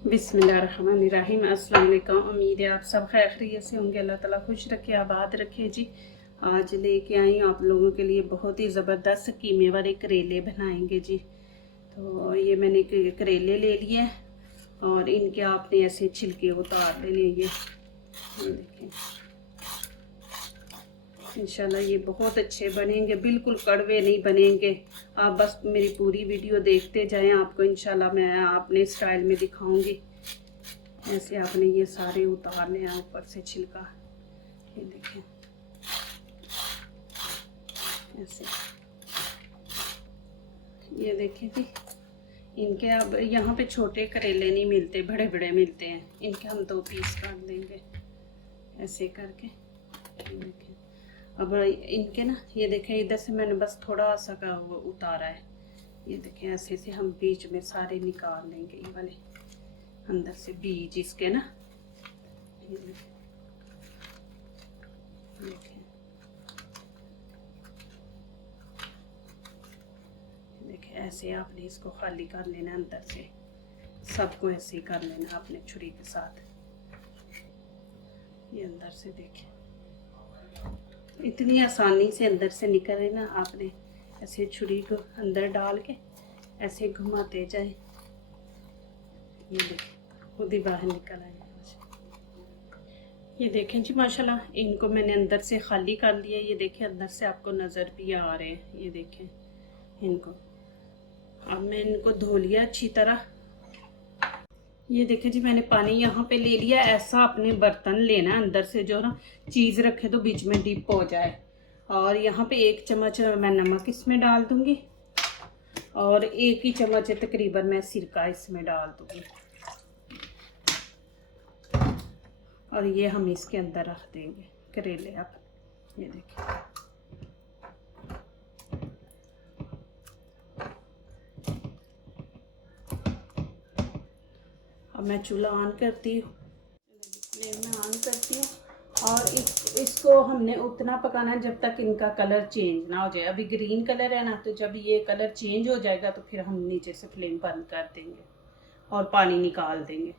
बिस्मिल्लाहिर्रहमानिर्रहीम। अस्सलाम वालेकुम। उम्मीद है आप सब खैरियत से होंगे। अल्लाह ताला खुश रखे, आबाद रखे जी। आज लेके आई हूँ आप लोगों के लिए बहुत ही ज़बरदस्त कीमे वाले करेले बनाएंगे जी। तो ये मैंने करेले ले लिए और इनके आपने ऐसे छिलके उतार लेने। ये देखें, इंशाल्लाह ये बहुत अच्छे बनेंगे, बिल्कुल कड़वे नहीं बनेंगे। आप बस मेरी पूरी वीडियो देखते जाएं, आपको इंशाल्लाह मैं अपने स्टाइल में दिखाऊंगी। ऐसे आपने ये सारे उतार लेना ऊपर से छिलका। ये देखें ऐसे, ये देखें जी। इनके अब यहाँ पे छोटे करेले नहीं मिलते, बड़े बड़े मिलते हैं। इनके हम 2 पीस काट देंगे ऐसे करके। ये देखें, अब इनके ना ये देखें, इधर से मैंने बस थोड़ा सा का वो उतारा है। ये देखें ऐसे से हम बीच में सारे निकाल लेंगे, ये वाले अंदर से बीज इसके ना। ये देखें, देखें ऐसे आपने इसको खाली कर लेना अंदर से, सबको ऐसे ही कर लेना अपने छुरी के साथ। ये अंदर से देखें, इतनी आसानी से अंदर से निकल रहे ना। आपने ऐसे छुरी को अंदर डाल के ऐसे घुमाते जाए, ये देखें खुद ही बाहर निकल आए। ये देखें जी, माशाल्लाह इनको मैंने अंदर से खाली कर लिया। ये देखें अंदर से आपको नज़र भी आ रहे हैं। ये देखें इनको, अब मैं इनको धो लिया अच्छी तरह। ये देखें जी, मैंने पानी यहाँ पे ले लिया। ऐसा अपने बर्तन लेना अंदर से जो ना चीज़ रखे तो बीच में डिप हो जाए। और यहाँ पे 1 चम्मच मैं नमक इसमें डाल दूँगी और 1 ही चम्मच तकरीबन मैं सिरका इसमें डाल दूँगी। और ये हम इसके अंदर रख देंगे करेले। अब ये देखिए, अब मैं चूल्हा ऑन करती हूँ, फ्लेम में ऑन करती हूँ। और इसको हमने उतना पकाना है जब तक इनका कलर चेंज ना हो जाए। अभी ग्रीन कलर है ना, तो जब ये कलर चेंज हो जाएगा तो फिर हम नीचे से फ्लेम बंद कर देंगे और पानी निकाल देंगे।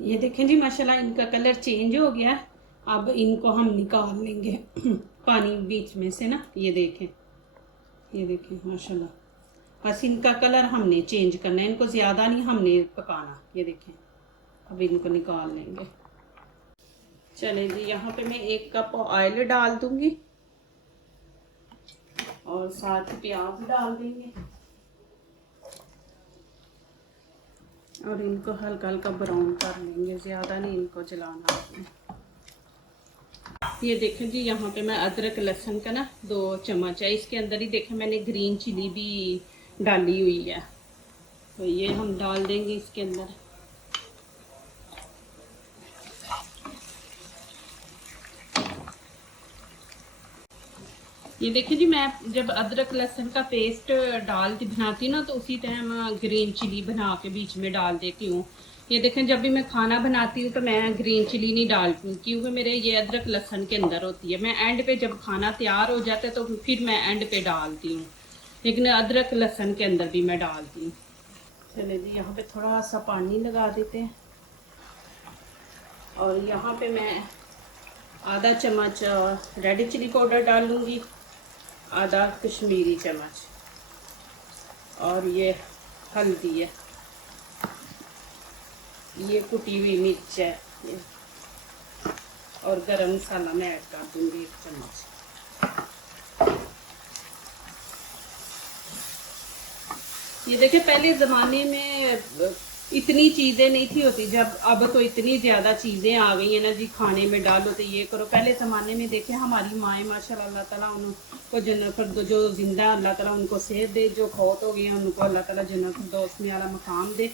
ये देखें जी, माशाल्लाह इनका कलर चेंज हो गया। अब इनको हम निकाल लेंगे पानी बीच में से ना। ये देखें, ये देखें माशाल्लाह, बस इनका कलर हमने चेंज करना है, इनको ज़्यादा नहीं हमने पकाना। ये देखें, अब इनको निकाल लेंगे। चले जी, यहाँ पे मैं 1 कप ऑयल डाल दूंगी और साथ प्याज डाल देंगे और इनको हल्का हल्का ब्राउन कर लेंगे, ज़्यादा नहीं इनको जलाना आपने। ये देखें जी, यहाँ पे मैं अदरक लहसुन का ना 2 चम्मच है। इसके अंदर ही देखें मैंने ग्रीन चिली भी डाली हुई है, तो ये हम डाल देंगे इसके अंदर। ये देखिए जी, मैं जब अदरक लहसुन का पेस्ट डाल के बनाती हूँ ना, तो उसी टाइम ग्रीन चिली बना के बीच में डाल देती हूँ। ये देखें, जब भी मैं खाना बनाती हूँ तो मैं ग्रीन चिली नहीं डालती, क्योंकि मेरे ये अदरक लहसुन के अंदर होती है। मैं एंड पे जब खाना तैयार हो जाता है तो फिर मैं एंड पे डालती हूँ, लेकिन अदरक लहसुन के अंदर भी मैं डालती हूँ। चले जी, यहाँ पे थोड़ा सा पानी लगा देते हैं और यहाँ पे मैं आधा चम्मच रेड चिली पाउडर डालूँगी, आधा कश्मीरी चम्मच, और ये हल्दी है, ये कुटी हुई मिर्च है, और गरम मसाला मैं ऐड कर दूंगी 1 चम्मच। ये देखिए, पहले ज़माने में इतनी चीज़ें नहीं थी होती जब, अब तो इतनी ज़्यादा चीज़ें आ गई हैं ना जी। खाने में डालो तो ये करो। पहले ज़माने में देखें हमारी माएँ माशाल्लाह, अल्लाह ताला उनको जन्नत फिरदौस, जो ज़िंदा अल्लाह ताला उनको सेहत दे, जो फौत हो गए हैं उनको अल्लाह ताला जन्नत फिरदौस में आला मकाम दे।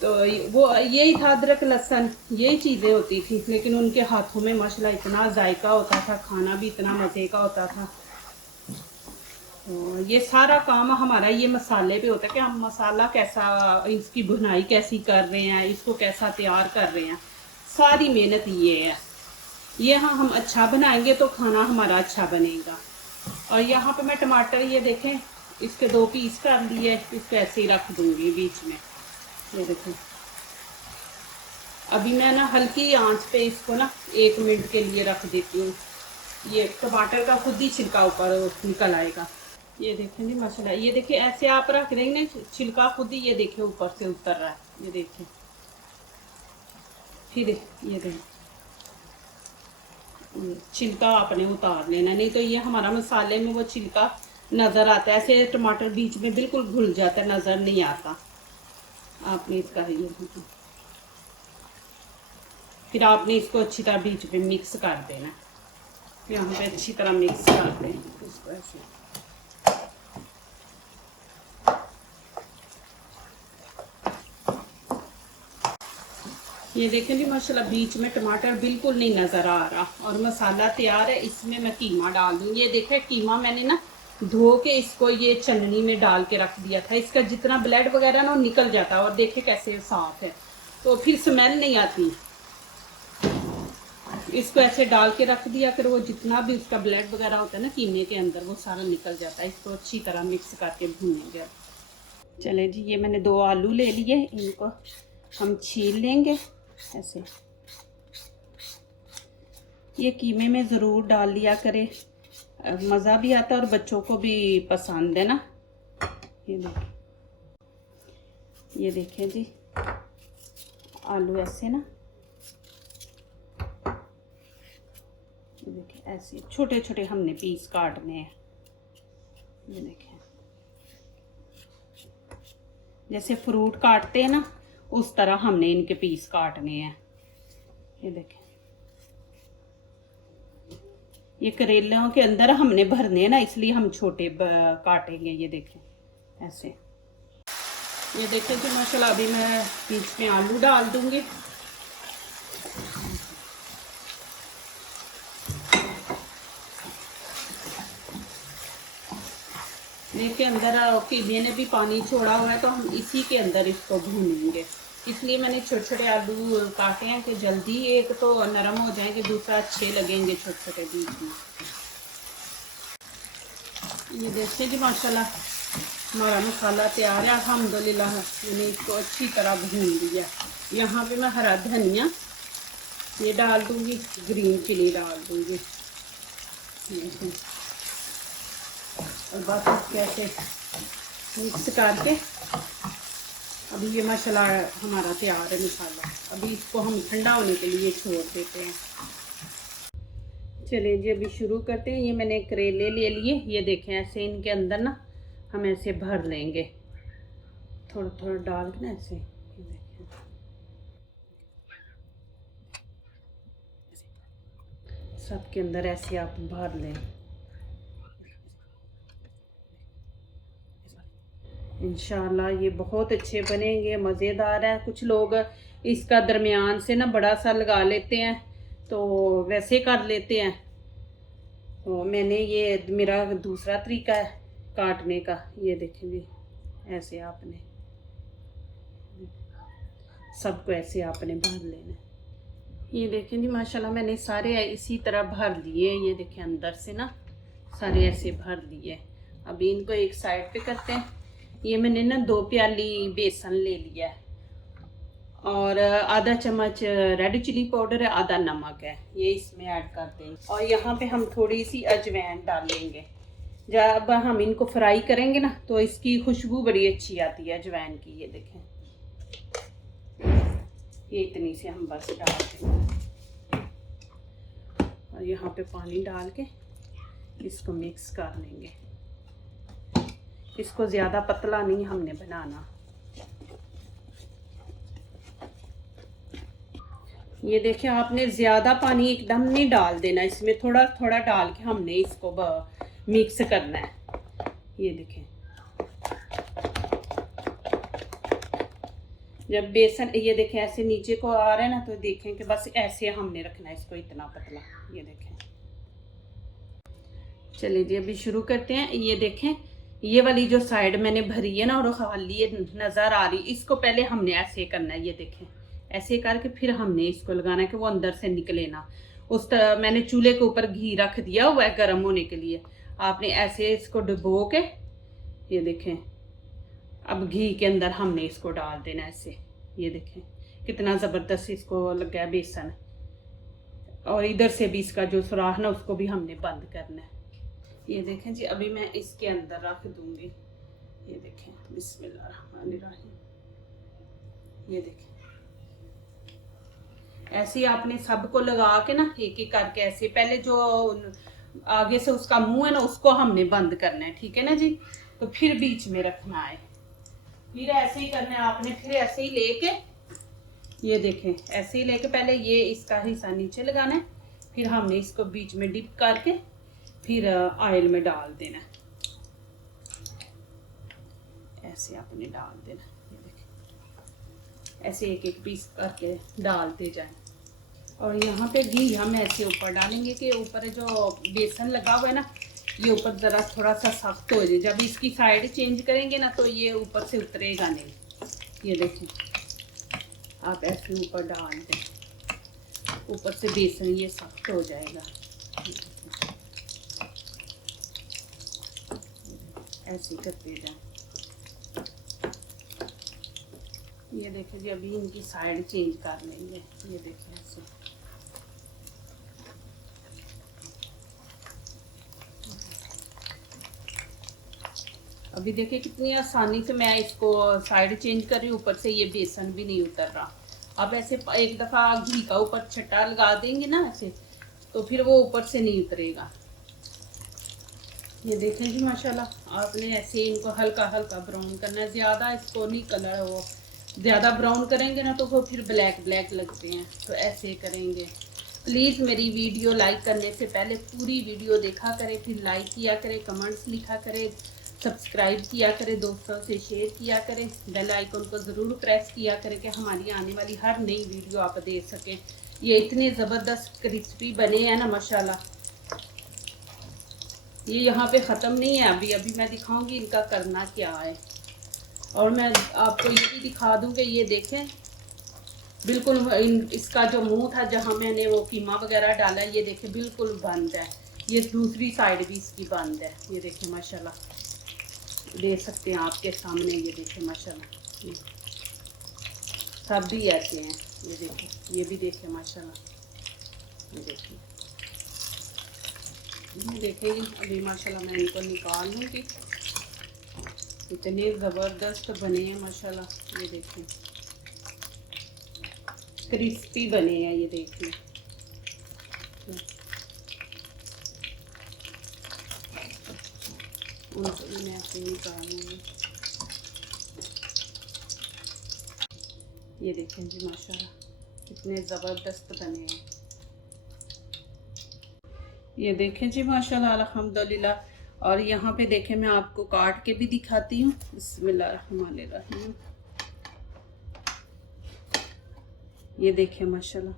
तो वो यही था, अदरक लहसुन यही चीज़ें होती थी, लेकिन उनके हाथों में माशाल्लाह इतना जायका होता था, खाना भी इतना मज़े का होता था। तो ये सारा काम हमारा ये मसाले पे होता है कि हम मसाला कैसा, इसकी बुनाई कैसी कर रहे हैं, इसको कैसा तैयार कर रहे हैं, सारी मेहनत ये है। ये हाँ हम अच्छा बनाएंगे तो खाना हमारा अच्छा बनेगा। और यहाँ पे मैं टमाटर, ये देखें इसके 2 पीस कर लिए, इसको ऐसे ही रख दूँगी बीच में। ये देखें, अभी मैं ना हल्की आंच पे इसको ना 1 मिनट के लिए रख देती हूँ। ये टमाटर का खुद ही छिलका ऊपर निकल आएगा। ये देखें जी माशाल्लाह, ये देखिए ऐसे आप रख देंगे ना, छिलका खुद ही ये देखिए ऊपर से उतर रहा है। ये देखिए, फिर ये देखिए छिलका आपने उतार लेना, नहीं तो ये हमारा मसाले में वो छिलका नज़र आता है। ऐसे टमाटर बीच में बिल्कुल घुल जाता है, नज़र नहीं आता। आपने इसका ये फिर आपने इसको अच्छी तरह बीच में मिक्स कर देना। यहाँ पे अच्छी तरह मिक्स कर दें इसको ऐसे। ये देखें जी माशाल्लाह, बीच में टमाटर बिल्कुल नहीं नज़र आ रहा और मसाला तैयार है। इसमें मैं कीमा डाल दूँ। ये देखें कीमा मैंने ना धो के इसको ये चन्नी में डाल के रख दिया था। इसका जितना ब्लड वगैरह ना निकल जाता है और देखें कैसे साफ है, तो फिर स्मेल नहीं आती। इसको ऐसे डाल के रख दिया कर, वो जितना भी उसका ब्लड वगैरह होता है ना कीमे के अंदर, वो सारा निकल जाता है। इसको अच्छी तरह मिक्स करके भूनेंगे। चले जी, ये मैंने 2 आलू ले लिए, इनको हम छील लेंगे ऐसे। ये कीमे में ज़रूर डाल लिया करें, मज़ा भी आता है और बच्चों को भी पसंद है ना। ये देखें जी, आलू ऐसे ना, ये देखें ऐसे छोटे छोटे हमने पीस काटने हैं। ये देखें जैसे फ्रूट काटते हैं ना, उस तरह हमने इनके पीस काटने हैं। ये देखें, ये करेलों के अंदर हमने भरने ना, इसलिए हम छोटे काटेंगे। ये देखें ऐसे। ये देखें जी माशाल्लाह, अभी मैं बीच में आलू डाल दूंगी। इसके अंदर कीमे ने भी पानी छोड़ा हुआ है, तो हम इसी के अंदर इसको भूनेंगे। इसलिए मैंने छोटे छोटे आलू काटे हैं कि जल्दी एक तो नरम हो जाएंगे, दूसरा अच्छे लगेंगे छोटे छोटे बीच में। ये देखिए जी माशाल्लाह, हमारा मसाला तैयार है अल्हम्दुलिल्लाह। मैंने इसको अच्छी तरह भून लिया। यहाँ पे मैं हरा धनिया ये डाल दूँगी, ग्रीन चिली डाल दूँगी और बस इसके ऐसे मिक्स करके अभी ये माशाल्लाह हमारा तैयार है मसाला। अभी इसको हम ठंडा होने के लिए छोड़ देते हैं। चलिए जी, अभी शुरू करते हैं। ये मैंने करेले ले लिए, ये देखें ऐसे इनके अंदर ना हम ऐसे भर लेंगे, थोड़ा थोड़ा डाल के ना ऐसे। ये देखें सब के अंदर ऐसे आप भर लें। इंशाल्लाह ये बहुत अच्छे बनेंगे, मज़ेदार है। कुछ लोग इसका दरमियान से ना बड़ा सा लगा लेते हैं, तो वैसे कर लेते हैं। तो मैंने ये मेरा दूसरा तरीका है काटने का। ये देखें जी, ऐसे आपने सबको ऐसे आपने भर लेना। ये देखें जी माशाल्लाह, मैंने सारे इसी तरह भर लिए। ये देखें अंदर से ना सारे ऐसे भर लिए। अभी इनको एक साइड पे करते हैं। ये मैंने ना 2 प्याली बेसन ले लिया है और आधा चम्मच रेड चिली पाउडर है, आधा नमक है, ये इसमें ऐड करते हैं। और यहाँ पे हम थोड़ी सी अजवाइन डालेंगे। जब हम इनको फ्राई करेंगे ना, तो इसकी खुशबू बड़ी अच्छी आती है अजवाइन की। ये देखें, ये इतनी सी हम बस डाल देंगे और यहाँ पे पानी डाल के इसको मिक्स कर लेंगे। इसको ज़्यादा पतला नहीं हमने बनाना। ये देखिए, आपने ज़्यादा पानी एकदम नहीं डाल देना, इसमें थोड़ा थोड़ा डाल के हमने इसको मिक्स करना है। ये देखें, जब बेसन ये देखें ऐसे नीचे को आ रहा है ना, तो देखें कि बस ऐसे हमने रखना है इसको, इतना पतला। ये देखें। चलिए जी, अभी शुरू करते हैं। ये देखें, ये वाली जो साइड मैंने भरी है ना और खाली नज़र आ रही, इसको पहले हमने ऐसे करना है। ये देखें, ऐसे करके फिर हमने इसको लगाना है कि वो अंदर से निकले ना। मैंने चूल्हे के ऊपर घी रख दिया हुआ है गर्म होने के लिए। आपने ऐसे इसको डुबो के, ये देखें, अब घी के अंदर हमने इसको डाल देना ऐसे। ये देखें, कितना ज़बरदस्त इसको लग गया बेसन। और इधर से भी इसका जो सुराख ना उसको भी हमने बंद करना है। ये देखें जी, अभी मैं इसके अंदर रख दूंगी। ये देखें, बिस्मिल्लाहिर्रहमानिर्रहीम। ये देखें, ऐसे ही आपने सबको लगा के ना एक एक करके ऐसे, पहले जो आगे से उसका मुंह है ना उसको हमने बंद करना है, ठीक है ना जी। तो फिर बीच में रखना है, फिर ऐसे ही करना है आपने। फिर ऐसे ही लेके, ये देखें, ऐसे ही लेके पहले ये इसका हिस्सा नीचे लगाना है, फिर हमने इसको बीच में डिप करके फिर ऑयल में डाल देना, ऐसे आपने डाल देना। ये देखें, ऐसे एक एक पीस करके डालते जाएं। और यहाँ पे घी हम ऐसे ऊपर डालेंगे कि ऊपर जो बेसन लगा हुआ है ना, ये ऊपर ज़रा थोड़ा सा सख्त हो जाए। जब इसकी साइड चेंज करेंगे ना तो ये ऊपर से उतरेगा नहीं। ये देखें, आप ऐसे ऊपर डाल दें, ऊपर से बेसन ये सख्त हो जाएगा। ऐसे करते जाएं। ये देखिए जी, अभी इनकी साइड चेंज कर लेंगे। ये देखिए ऐसे, अभी देखिए कितनी आसानी से मैं इसको साइड चेंज कर रही हूँ, ऊपर से ये बेसन भी नहीं उतर रहा। अब ऐसे एक दफ़ा घी का ऊपर छट्टा लगा देंगे ना ऐसे, तो फिर वो ऊपर से नहीं उतरेगा। ये देखें जी माशाल्लाह, आपने ऐसे इनको हल्का हल्का ब्राउन करना है, ज़्यादा इसको नहीं कलर हो, ज़्यादा ब्राउन करेंगे ना तो वो फिर ब्लैक ब्लैक लगते हैं। तो ऐसे करेंगे। प्लीज़ मेरी वीडियो लाइक करने से पहले पूरी वीडियो देखा करें, फिर लाइक किया करें, कमेंट्स लिखा करें, सब्सक्राइब किया करें, दोस्तों से शेयर किया करें, बेल आइकन को ज़रूर प्रेस किया करें कि हमारी आने वाली हर नई वीडियो आप देख सकें। ये इतने ज़बरदस्त क्रिस्पी बने हैं ना माशाल्लाह। ये यहाँ पे ख़त्म नहीं है, अभी अभी मैं दिखाऊंगी इनका करना क्या है। और मैं आपको ये भी दिखा दूँ कि ये देखें, बिल्कुल इसका जो मुंह था जहाँ मैंने वो कीमा वगैरह डाला, ये देखें बिल्कुल बंद है। ये दूसरी साइड भी इसकी बंद है। ये देखें माशाल्लाह, देख सकते हैं आपके सामने। ये देखें माशाल्लाह, सब भी ऐसे हैं। ये देखें, ये भी देखें माशाल्लाह। ये देखें, ये देखें, अभी माशाल्लाह मैं इनको निकाल लूँगी। इतने ज़बरदस्त बने हैं माशाल्लाह। ये देखें, क्रिस्पी बने हैं। ये देखें, उनको भी मैं ऐसे निकालूंगी। ये देखें जी माशाल्लाह, कितने ज़बरदस्त बने हैं। ये देखें जी माशाल्लाह, अल्हम्दुलिल्लाह। और यहाँ पे देखें, मैं आपको काट के भी दिखाती हूँ। बिस्मिल्लाहिर्रहमानिर्रहीम। ये देखें माशाल्लाह,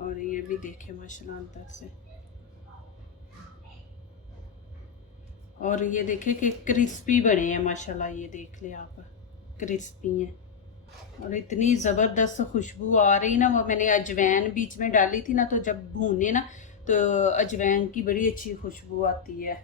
और ये भी देखें माशाल्लाह अंदर से। और ये देखें कि क्रिस्पी बने हैं माशाल्लाह। ये देख ले आप, क्रिस्पी हैं और इतनी ज़बरदस्त खुशबू आ रही ना। वो मैंने अजवाइन बीच में डाली थी ना, तो जब भूने ना तो अजवाइन की बड़ी अच्छी खुशबू आती है।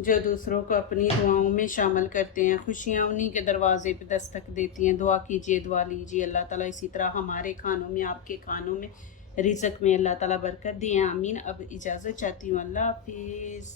जो दूसरों को अपनी दुआओं में शामिल करते हैं, खुशियाँ उन्हीं के दरवाजे पे दस्तक देती हैं। दुआ कीजिए, दुआ लीजिए, अल्लाह ताला इसी तरह हमारे खानों में, आपके खानों में, रिज़्क़ में अल्लाह ताला बरकत दें। आमीन। अब इजाज़त चाहती हूँ, अल्लाह हाफिज़।